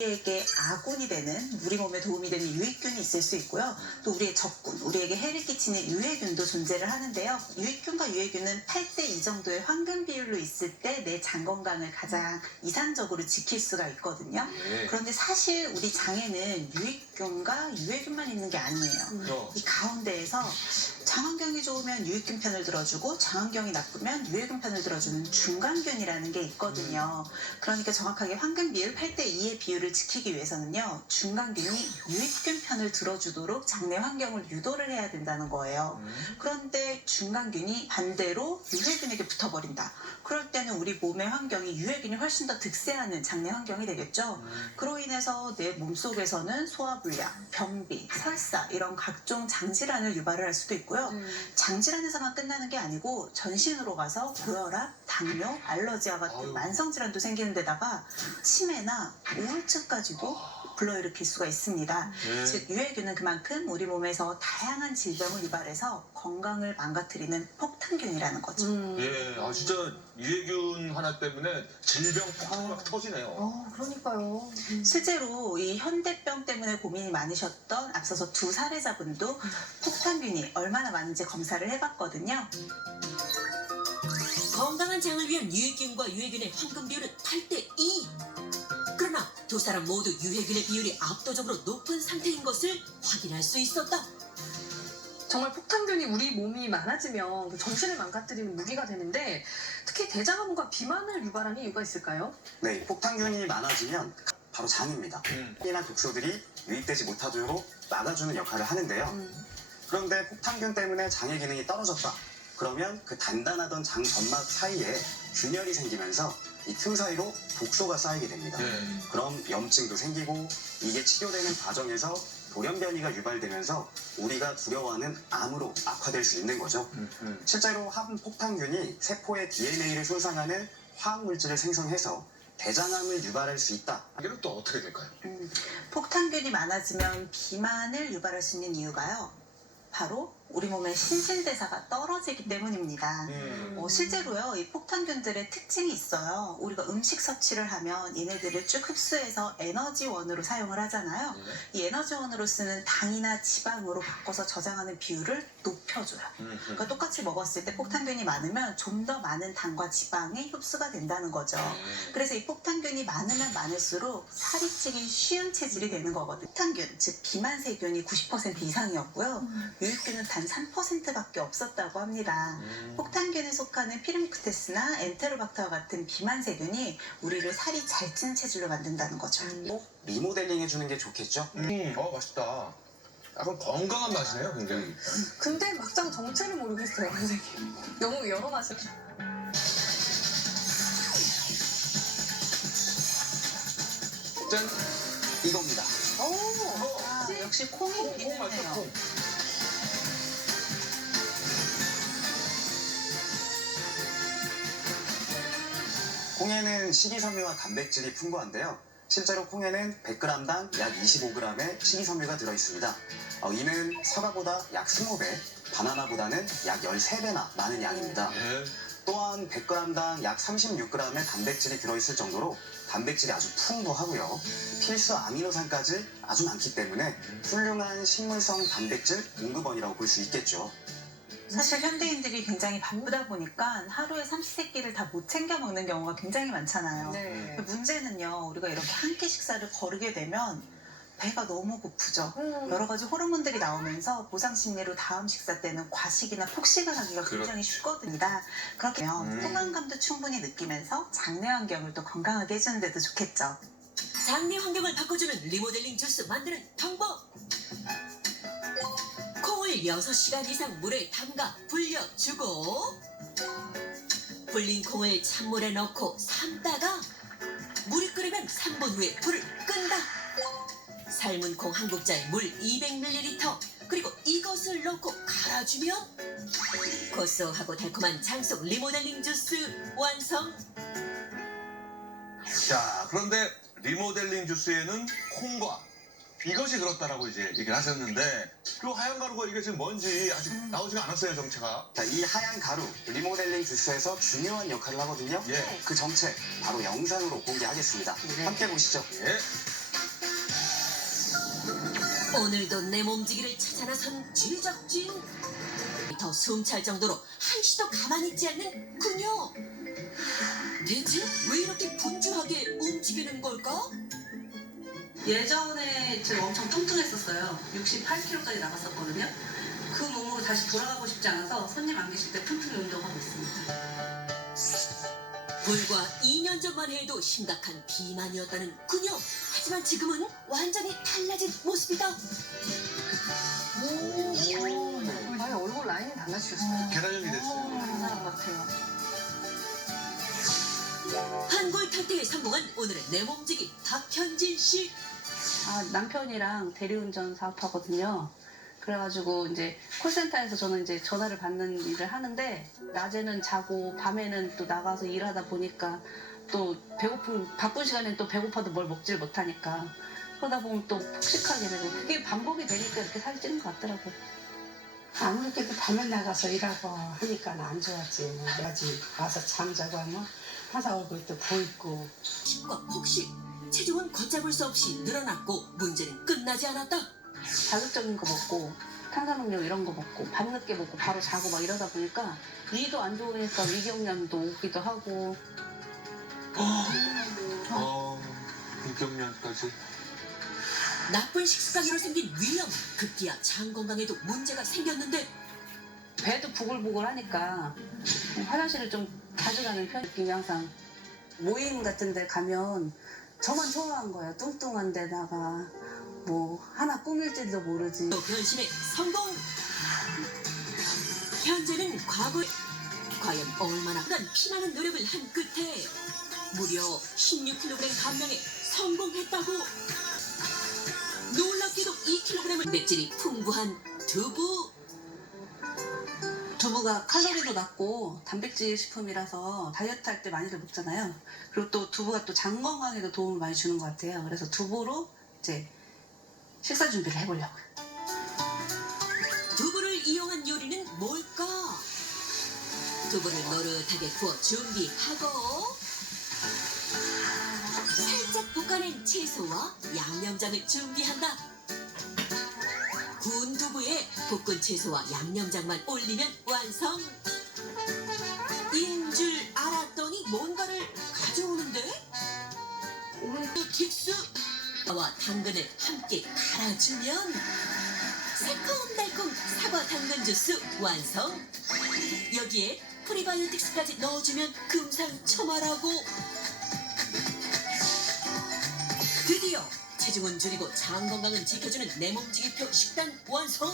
우리에게 아군이 되는, 우리 몸에 도움이 되는 유익균이 있을 수 있고요. 또 우리의 적군, 우리에게 해를 끼치는 유해균도 존재를 하는데요. 유익균과 유해균은 8대2 정도의 황금 비율로 있을 때 내 장 건강을 가장 이상적으로 지킬 수가 있거든요. 그런데 사실 우리 장에는 유익균과 유해균만 있는 게 아니에요. 이 가운데에서 장환경이 좋으면 유익균 편을 들어주고 장환경이 나쁘면 유해균 편을 들어주는 중간균이라는 게 있거든요. 그러니까 정확하게 황금 비율 8대2의 비율을 지키기 위해서는요, 중간균이 유익균 편을 들어주도록 장내 환경을 유도를 해야 된다는 거예요. 그런데 중간균이 반대로 유해균에게 붙어버린다. 그럴 때는 우리 몸의 환경이 유해균이 훨씬 더 득세하는 장내 환경이 되겠죠. 그로 인해서 내 몸속에서는 소화불량, 변비, 설사 이런 각종 장질환을 유발을 할 수도 있고요. 장질환에서만 끝나는 게 아니고 전신으로 가서 고혈압, 당뇨, 알러지와 같은 만성질환도 생기는 데다가 치매나 우울증까지도 불러일으킬 수가 있습니다. 즉 유해균은 그만큼 우리 몸에서 다양한 질병을 유발해서 건강을 망가뜨리는 폭탄균이라는 거죠. 예, 진짜 유해균 하나 때문에 질병 폭탄 막 터지네요. 그러니까요. 실제로 이 현대병 때문에 고민이 많으셨던 앞서서 두 사례자분도 폭탄균이 얼마나 많은지 검사를 해봤거든요. 건강한 장을 위한 유익균과 유해균의 황금 비율은 8대2. 그러나 두 사람 모두 유해균의 비율이 압도적으로 높은 상태인 것을 확인할 수 있었다. 정말 폭탄균이 우리 몸이 많아지면 정신을 망가뜨리는 무기가 되는데 특히 대장암과 비만을 유발하는 이유가 있을까요? 네, 폭탄균이 많아지면 바로 장입니다. 이나 독소들이 유입되지 못하도록 막아주는 역할을 하는데요. 그런데 폭탄균 때문에 장의 기능이 떨어졌다. 그러면 그 단단하던 장 점막 사이에 균열이 생기면서 이 틈 사이로 독소가 쌓이게 됩니다. 그럼 염증도 생기고 이게 치료되는 과정에서 돌연변이가 유발되면서 우리가 두려워하는 암으로 악화될 수 있는 거죠. 실제로 항폭탄균이 세포의 DNA를 손상하는 화학물질을 생성해서 대장암을 유발할 수 있다. 이게는 또 어떻게 될까요? 폭탄균이 많아지면 비만을 유발할 수 있는 이유가요, 바로 우리 몸의 신진대사가 떨어지기 때문입니다. 실제로요, 이 폭탄균들의 특징이 있어요. 우리가 음식 섭취를 하면 얘네들을 쭉 흡수해서 에너지원으로 사용을 하잖아요. 이 에너지원으로 쓰는 당이나 지방으로 바꿔서 저장하는 비율을 높여줘요. 그러니까 똑같이 먹었을 때 폭탄균이 많으면 좀 더 많은 당과 지방이 흡수가 된다는 거죠. 그래서 이 폭탄균이 많으면 많을수록 살이 찌기 쉬운 체질이 되는 거거든요. 폭탄균, 즉 비만세균이 90% 이상이었고요. 유익균은 단 3%밖에 없었다고 합니다. 폭탄균에 속하는 피르미크테스나 엔테로박터와 같은 비만세균이 우리를 살이 잘 찌는 체질로 만든다는 거죠. 리모델링 해주는 게 좋겠죠? 맛있다. 약간 건강한 맛이네요, 굉장히. 근데 막상 정체를 모르겠어요, 선생님. 너무 여러 맛을. 짠! 이겁니다. 역시 콩이 콩 비리네요. 맛있다, 콩. 콩에는 식이섬유와 단백질이 풍부한데요. 실제로 콩에는 100g당 약 25g의 식이섬유가 들어있습니다. 이는 사과보다 약 20배, 바나나보다는 약 13배나 많은 양입니다. 또한 100g당 약 36g의 단백질이 들어있을 정도로 단백질이 아주 풍부하고요. 필수 아미노산까지 아주 많기 때문에 훌륭한 식물성 단백질 공급원이라고 볼 수 있겠죠. 사실 현대인들이 굉장히 바쁘다 보니까 하루에 삼시세끼를 다 못 챙겨 먹는 경우가 굉장히 많잖아요. 네. 문제는요, 우리가 이렇게 한 끼 식사를 거르게 되면 배가 너무 고프죠. 여러 가지 호르몬들이 나오면서 보상심리로 다음 식사 때는 과식이나 폭식을 하기가 굉장히 쉽거든요. 그렇게 하면 포만감도 충분히 느끼면서 장내 환경을 또 건강하게 해주는 데도 좋겠죠. 장내 환경을 바꿔주는 리모델링 주스 만드는 방법. 콩을 6시간 이상 물에 담가 불려주고 불린 콩을 찬물에 넣고 삶다가 물이 끓으면 3분 후에 불을 끈다. 삶은 콩 한 국자에 물 200ml 그리고 이것을 넣고 갈아주면 고소하고 달콤한 장속 리모델링 주스 완성. 자, 그런데 리모델링 주스에는 콩과 이것이 들었다라고 이제 얘기를 하셨는데, 그 하얀 가루가 이게 지금 뭔지 아직 나오지가 않았어요, 정체가. 자, 이 하얀 가루, 리모델링 주스에서 중요한 역할을 하거든요. 예. 그 정체, 바로 영상으로 공개하겠습니다. 함께 보시죠. 예. 오늘도 내 몸지기를 찾아 나선 제작진. 더 숨찰 정도로 한시도 가만히 있지 않는 그녀. 대체 왜 이렇게 분주하게 움직이는 걸까? 예전에 제가 엄청 뚱뚱했었어요. 68kg까지 나갔었거든요. 그 몸으로 다시 돌아가고 싶지 않아서 손님 안 계실 때 틈틈이 운동하고 있습니다. 불과 2년 전만 해도 심각한 비만이었다는 그녀. 하지만 지금은 완전히 달라진 모습이다. 아니, 얼굴 라인이 달라지셨어요. 계란형이 됐어요. 다른 사람 같아요. 한골 탈퇴에 성공한 오늘의 내 몸지기 박현진 씨. 남편이랑 대리운전 사업하거든요. 그래가지고 이제 콜센터에서 저는 이제 전화를 받는 일을 하는데 낮에는 자고 밤에는 또 나가서 일하다 보니까 또 바쁜 시간엔 또 배고파도 뭘 먹질 못하니까 그러다 보면 또 폭식하게 되고 그게 반복이 되니까 이렇게 살이 찌는 것 같더라고요. 아무렇게도 밤에 나가서 일하고 하니까 안 좋았지. 내가 지금 와서 잠자고 하면 항상 얼굴이 또 부있고. 식과 폭식. 체중은 걷잡을 수 없이 늘어났고 문제는 끝나지 않았다. 자극적인 거 먹고 탄산음료 이런 거 먹고 밤늦게 먹고 바로 자고 막 이러다 보니까 위도 안 좋으니까 위경련도 오기도 하고. 위경련까지. 나쁜 식습관으로 생긴 위염. 급기야 장 건강에도 문제가 생겼는데 배도 부글부글 하니까 화장실을 좀 자주 가는 편이에요. 항상 모임 같은 데 가면 저만 초라한 거예요. 뚱뚱한 데다가 뭐 하나 꾸밀지도 모르지. 또 변신의 성공. 현재는 과거에 과연 얼마나 간 피나는 노력을 한 끝에 무려 16kg 감량에 성공했다고. 놀랍게도 2kg을 맷질이 풍부한 두부. 두부가 칼로리도 낮고 단백질 식품이라서 다이어트 할 때 많이들 먹잖아요. 그리고 또 두부가 또 장 건강에도 도움을 많이 주는 것 같아요. 그래서 두부로 이제 식사 준비를 해보려고요. 두부를 이용한 요리는 뭘까? 두부를 노릇하게 구워 준비하고 살짝 볶아낸 채소와 양념장을 준비한다. 구운 두부에 볶은 채소와 양념장만 올리면 완성. 인 줄 알았더니 뭔가를 가져오는데? 킥스와 당근을 함께 갈아주면 새콤달콤 사과 당근 주스 완성. 여기에 프리바이오틱스까지 넣어주면 금상첨화라고. 드디어 체중은 줄이고 장 건강은 지켜주는 내 몸지기표 식단 완성.